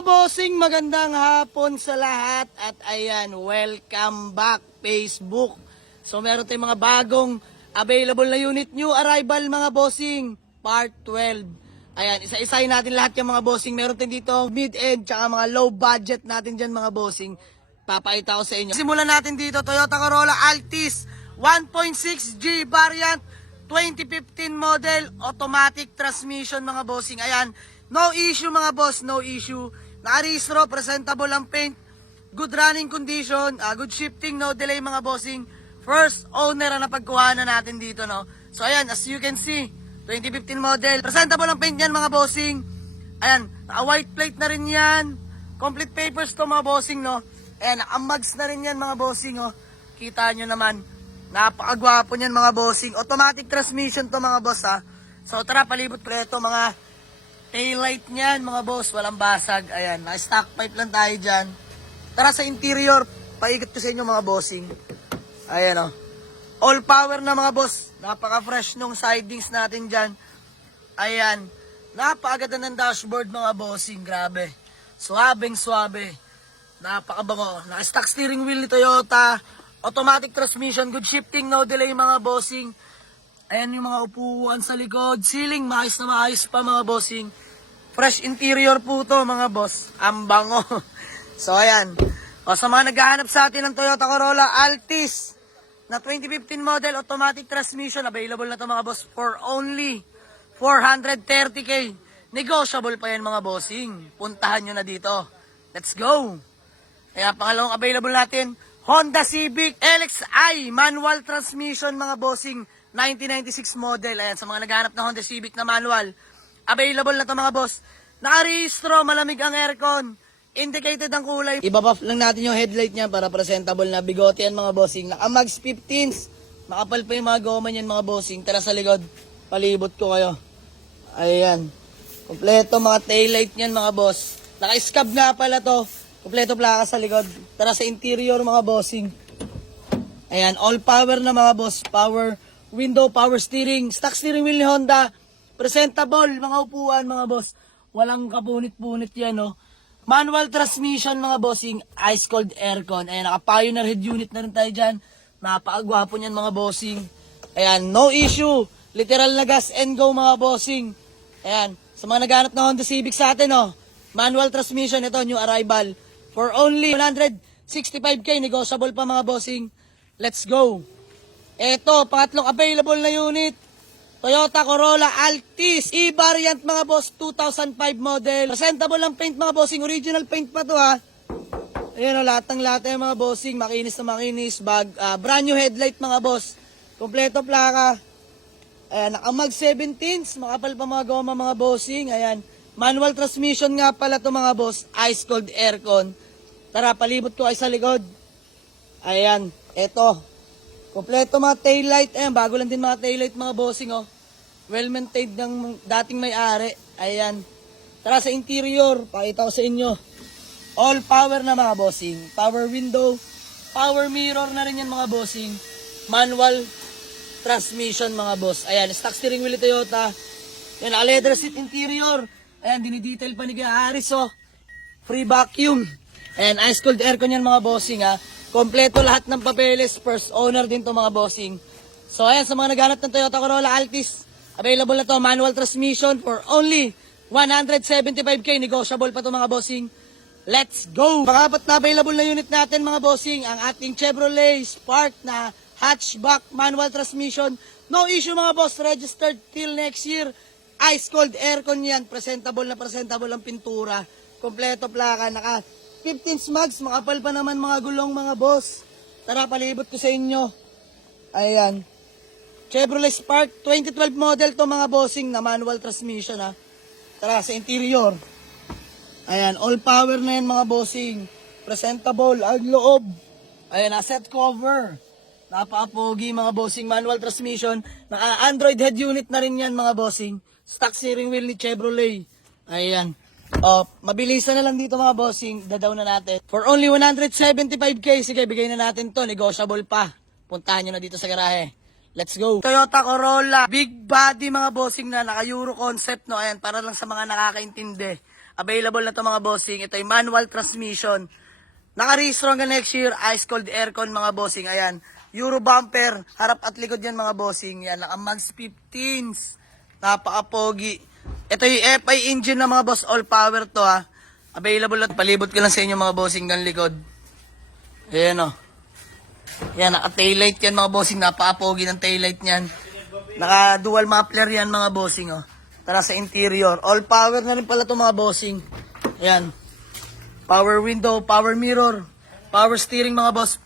Mga bossing, magandang hapon sa lahat at ayan, welcome back Facebook. So meron tayong mga bagong available na unit, new arrival mga bossing, part 12. Ayan, isa-isahin natin lahat yung mga bossing. Meron tayong dito mid-end tsaka mga low budget natin dyan mga bossing. Papakita ko sa inyo. Simulan natin dito, Toyota Corolla Altis 1.6G variant 2015 model, automatic transmission mga bossing. Ayan, no issue mga boss, no issue. Nakarehistro, presentable ang paint, good running condition, good shifting, no delay mga bossing. First owner ang napagkuhanan natin dito, no. So ayan, as you can see, 2015 model, presentable ang paint yan mga bossing. Ayan, naka-white plate na rin yan. Complete papers to mga bossing, no. Ayan, naka-mugs na rin yan mga bossing, oh. Kita nyo naman. Napakagwapo niyan mga bossing. Automatic transmission to mga boss ha. So tara, palibot ko ito mga taillight niyan mga boss. Walang basag. Ayan, naka-stock pipe lang tayo dyan. Tara sa interior, paikot ko sa inyo mga bossing. Ayan o. All power na mga boss. Napaka-fresh nung sidings natin dyan. Ayan. Napakaganda ng dashboard mga bossing. Grabe. Suwabeng suwabe. Napakabango. Naka-stock steering wheel ni Toyota. Automatic transmission, good shifting, no delay mga bossing. Ayan yung mga upuan sa likod. Ceiling, maayos na maayos pa mga bossing. Fresh interior po to mga boss. Ang bango. So ayan. O sa mga naghahanap sa atin ng Toyota Corolla Altis na 2015 model, automatic transmission, available na to mga boss for only 430k. Negotiable pa yan mga bossing. Puntahan nyo na dito. Let's go. Kaya pangalawang available natin, Honda Civic LXi manual transmission mga bossing, 1996 model. Ayan, sa mga naghahanap ng Honda Civic na manual, available na to mga boss. Nakarehistro, malamig ang aircon, indicated ang kulay. Ibabuff lang natin yung headlight niya para presentable na bigote yan mga bossing. Naka-mags 15s, makapal pa yung mga goma niyan mga bossing. Tara sa likod, palibot ko kayo. Ayan, kompleto mga taillight niyan mga boss. Naka-scab nga pala to. Kompleto plaka sa likod. Tara sa interior mga bossing. Ayan, all power na mga boss. Power window, power steering, stock steering wheel ni Honda. Presentable mga upuan mga boss. Walang kapunit-punit yan, no. Manual transmission mga bossing. Ice cold aircon. Ayan, naka-Pioneer head unit na rin tayo dyan. Napakagwapo niyan mga bossing. Ayan, no issue. Literal na gas and go mga bossing. Ayan, sa mga naghanap ng Honda Civic sa atin, no. Manual transmission, ito, new arrival. For only 165k, negotiable pa mga bossing. Let's go. Ito, pangatlong available na unit. Toyota Corolla Altis E-Variant mga boss, 2005 model. Presentable ang paint mga bossing, original paint pa to ha. Ayan o, lahat ng lahat yung mga bossing, makinis na makinis. Brand new headlight mga boss. Kompleto plaka. Ayan, naka-mag 17s, makapal pa mga goma mga bossing. Ayan. Manual transmission nga pala to mga boss, ice cold aircon. Tara, palibot ko ay sa likod. Ayan, eto. Kompleto mga taillight. Ayan, bago lang din mga taillight mga bossing, oh. Well maintained ng dating may-ari. Ayan. Tara sa interior, pakita ko sa inyo. All power na mga bossing. Power window, power mirror na rin yan mga bossing. Manual transmission mga boss. Ayan, stock steering wheel Toyota. Ayan, leather seat interior. Ayan, dinidetail pa ni Kuya Aris, oh. Free vacuum. Ayan, ice cold aircon yan mga bossing, ha. Kompleto lahat ng papeles. First owner din to mga bossing. So, ayan, sa mga naghanap ng Toyota Corolla Altis, available na to, manual transmission for only 175k. Negotiable pa to mga bossing. Let's go! Pangapat na available na unit natin mga bossing, ang ating Chevrolet Spark na hatchback manual transmission. No issue mga boss, registered till next year. Ice cold aircon yan, presentable na presentable ang pintura. Kompleto plaka, naka 15 mags, makapal pa naman mga gulong mga boss. Tara, palibot ko sa inyo. Ayan. Chevrolet Spark 2012 model to mga bossing na manual transmission ha. Tara sa interior. Ayan, all power na yan mga bossing. Presentable, ang loob. Ayan, set cover. Napaka-pogi mga bossing, manual transmission. Naka Android head unit na rin yan mga bossing. Stock steering wheel ni Chevrolet. Ayan. O, mabilisan na lang dito mga bossing. Dadaw na natin. For only 175k. Sige, bigay na natin to. Negotiable pa. Puntahan nyo na dito sa garahe. Let's go. Toyota Corolla. Big body mga bossing na naka-Euro concept. No? Ayan, para lang sa mga nakakaintindi. Available na to mga bossing. Ito yung manual transmission. Naka-rehistro hanggang next year. Ice cold aircon mga bossing. Ayan. Euro bumper. Harap at likod yan mga bossing. Yan. Naka-mags 15s. Napaka-pogi. Ito yung FI engine na mga boss. All power to ha. Available at palibot ko lang sa inyo mga bossing hanggang likod. Ayan o. Yan. Naka-taillight yan mga bossing. Napaka-pogi ng taillight niyan. Naka-dual muffler yan mga bossing o. Tara sa interior. All power na rin pala to mga bossing. Ayan. Power window, power mirror, power steering mga boss.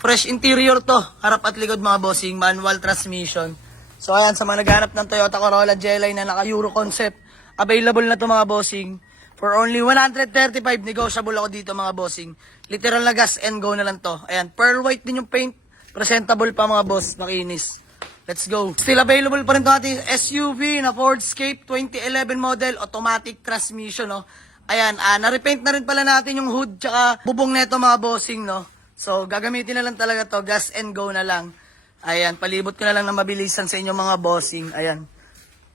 Fresh interior to. Harap at likod mga bossing. Manual transmission. So ayan, sa mga naghanap ng Toyota Corolla J-Line na naka-Euro concept, available na to mga bossing. For only 135, negotiable ako dito mga bossing. Literal na gas and go na lang to. Ayan, pearl white din yung paint. Presentable pa mga boss, makinis. Let's go. Still available pa rin ito ating SUV na Ford Escape 2011 model, automatic transmission, no? Ayan, na-repaint na rin pala natin yung hood tsaka bubong neto mga bossing, no? So, gagamitin na lang talaga to, gas and go na lang. Ayan, palibot ko na lang na mabilisan sa inyo mga bossing. Ayan.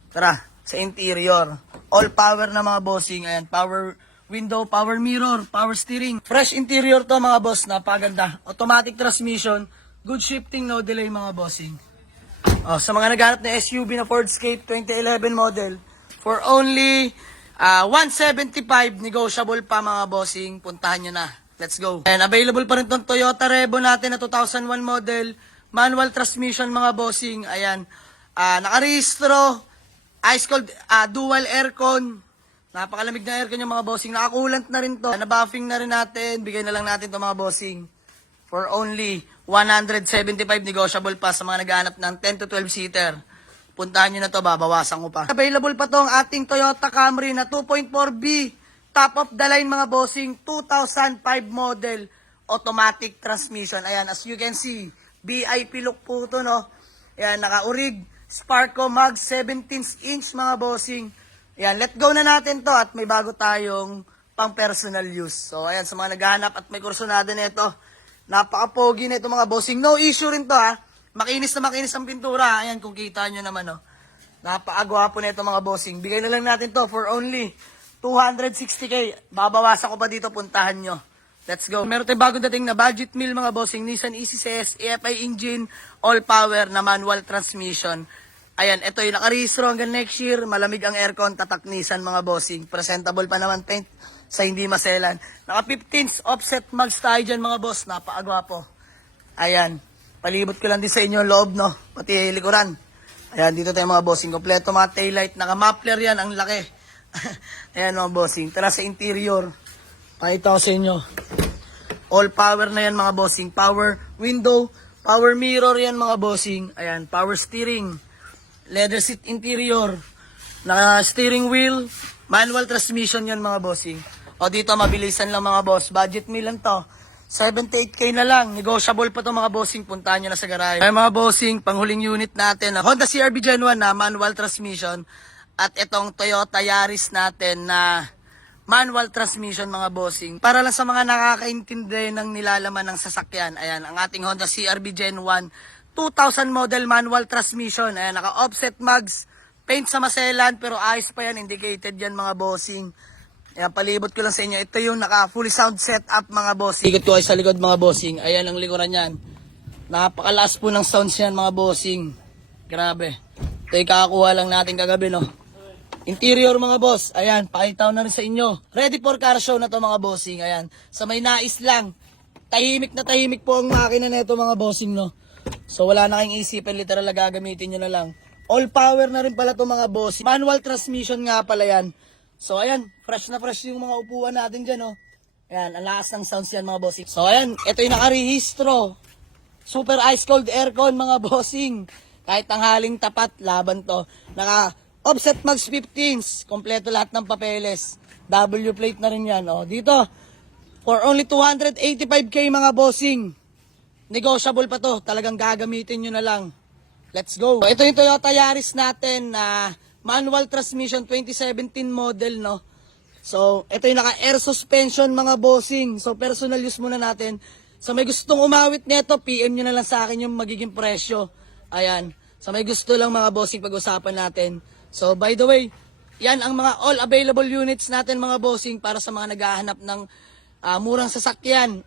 Tara, sa interior. All power na mga bossing. Ayan, power window, power mirror, power steering. Fresh interior to mga boss, napaganda. Automatic transmission, good shifting, no delay mga bossing. Oh, sa mga naghanap na SUV na Ford Escape 2011 model, for only 175, negotiable pa mga bossing, puntahan nyo na. Let's go. And available pa rin itong Toyota Revo natin na 2001 model, manual transmission mga bossing. Ayan, nakarehistro, ice cold, dual aircon. Napakalamig na aircon yung mga bossing. Nakakulant na rin to. Nabuffing na rin natin. Bigay na lang natin to mga bossing. For only 175, negotiable pa sa mga naghahanap ng 10 to 12 seater. Puntahan nyo na to, babawasan ko pa. Available pa tong ating Toyota Camry na 2.4B. Top of the line mga bossing. 2005 model. Automatic transmission. Ayan, as you can see, VIP look po to, no? Ayan, naka-urig. Sparco Mag 17-inch mga bossing. Ayan, let go na natin to at may bago tayong pang personal use. So, ayan, sa mga naghahanap at may kursunada nito, napaka-pogi na ito mga bossing. No issue rin to ha. Makinis na makinis ang pintura. Ayan, kung kita nyo naman, no. Napaka-gwapo na ito mga bossing. Bigay na lang natin to for only 260k. Babawasan ko pa dito, puntahan nyo. Let's go. Meron tayong bagong dating na budget meal mga bossing. Nissan EasyCS, EFI engine, all power na manual transmission. Ayan, ito yung nakarehistro hanggang next year. Malamig ang aircon, tatak Nissan mga bossing. Presentable pa naman paint sa hindi maselan. Naka 15s offset mags tayo dyan mga boss. Napakagwapo. Ayan. Palibot ko lang din sa inyo loob, no? Pati likuran. Ayan, dito tayo mga bossing. Kompleto mga taillight. Naka-muffler yan. Ang laki. Ayan mga bossing. Tara sa interior. Pakita ko sa inyo. All power na yan mga bossing. Power window. Power mirror yan mga bossing. Ayan. Power steering. Leather seat interior. Naka-steering wheel. Manual transmission yan mga bossing. O dito, mabilisan lang mga boss. Budget meal lang to. 78k na lang. Negotiable pa to mga bossing. Puntahan nyo na sa garahe. Ay mga bossing, panghuling unit natin. Honda CR-V Gen 1 na manual transmission. At itong Toyota Yaris natin na manual transmission mga bossing. Para lang sa mga nakakaintindi ng nilalaman ng sasakyan. Ayan, ang ating Honda CR-V Gen 1. 2000 model manual transmission. Ayan, naka-offset mags. Paint sa maselan, pero ayos pa yan. Indicated yan mga bossing. Ayan, palibot ko lang sa inyo. Ito yung naka-fully sound setup mga bossing. Ikot ko ay sa likod mga bossing. Ayan ang likuran yan. Napakalakas po ng sounds yan mga bossing. Grabe. Ito yung kakakuha lang natin kagabi, no? Interior mga boss. Ayan, pakita ko na rin sa inyo. Ready for car show na to mga bossing. Ayan, sa may nais lang. Tahimik na tahimik po ang makina na ito mga bossing, no? So wala na kayong isipin, literal na gagamitin nyo na lang. All power na rin pala to mga bossing. Manual transmission nga pala yan. So ayan, fresh na fresh yung mga upuan natin dyan, oh. Ayan, ang lakas ng sounds yan mga bossing. So ayan, ito yung nakarehistro. Super ice cold aircon mga bossing. Kahit tanghaling tapat, laban to. Naka offset mags 15s. Kompleto lahat ng papeles. W plate na rin yan, oh. Dito, for only 285k mga bossing. Negotiable pa to. Talagang gagamitin nyo na lang. Let's go. Ito yung Toyota Yaris natin na manual transmission 2017 model, no? So, ito yung naka-air suspension mga bossing. So, personal use muna natin. So, may gustong umawit nito, PM nyo na lang sa akin yung magiging presyo. Ayan. So, may gusto lang mga bossing pag-usapan natin. So, by the way, yan ang mga all available units natin mga bossing para sa mga naghahanap ng murang sasakyan.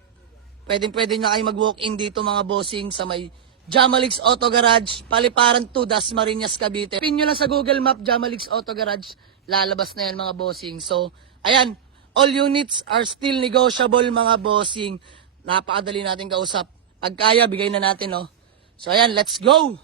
Pwede na kayo mag-walk-in dito mga bossing sa may Jamalix Auto Garage, Paliparan 2, Dasmariñas, Cavite. Pin nyo lang sa Google Map, Jamalix Auto Garage, lalabas na yan mga bossing. So, ayan, all units are still negotiable mga bossing. Napakadali natin kausap. Pag kaya, bigay na natin, oh. So, ayan, let's go!